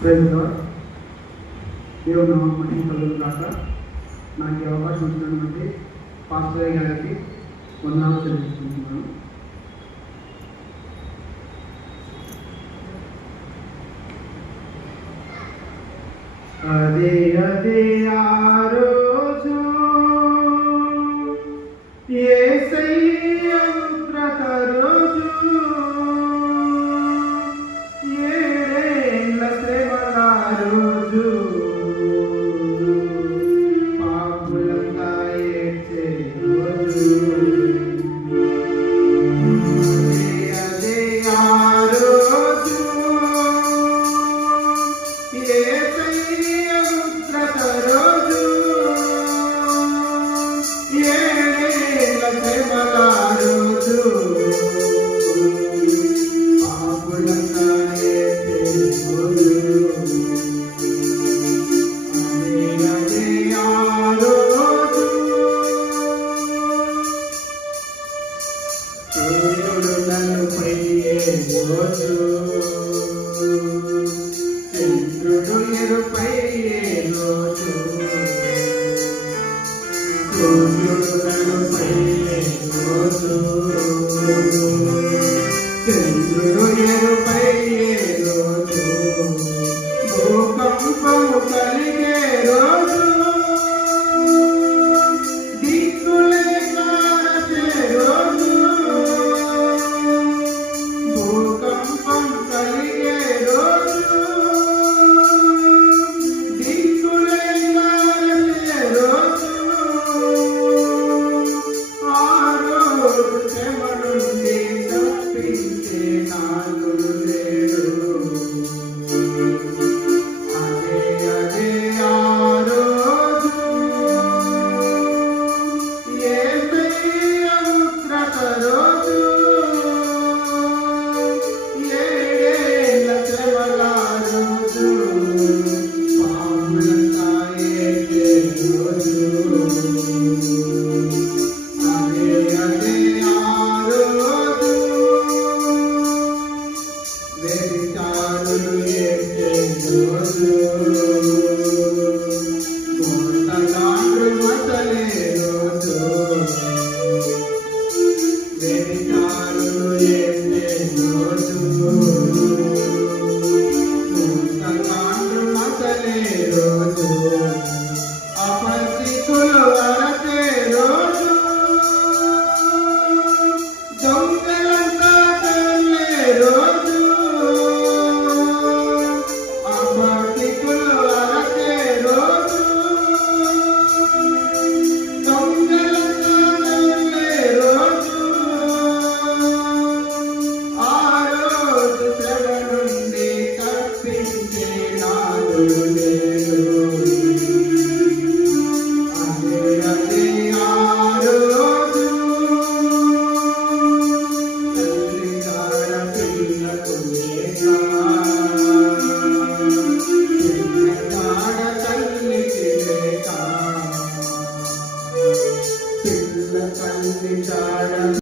ప్రజలో దేవుడు నామని నాకు అవకాశం ఇచ్చినటువంటి పాస్టర్ గారికి వందనాలు తెలుసుకుంటున్నాను అదే అదే ఆరో ప్రేమలా Música Panchara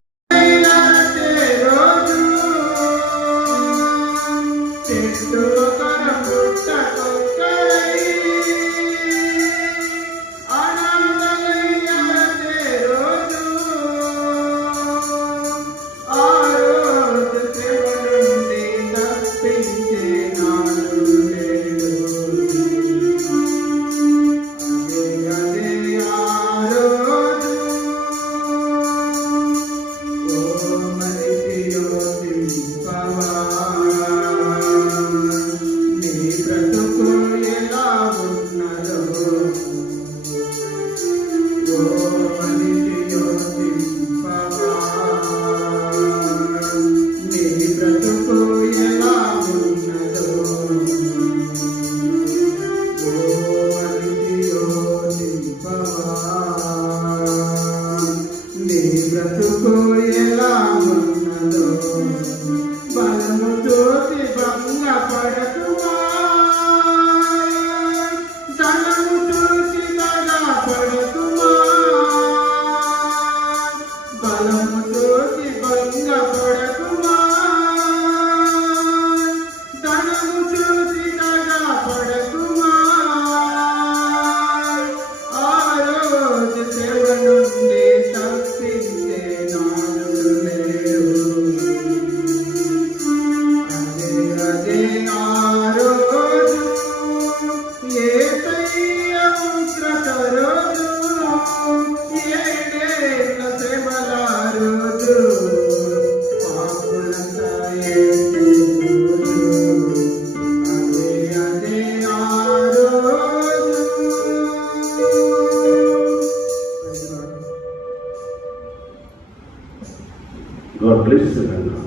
publicity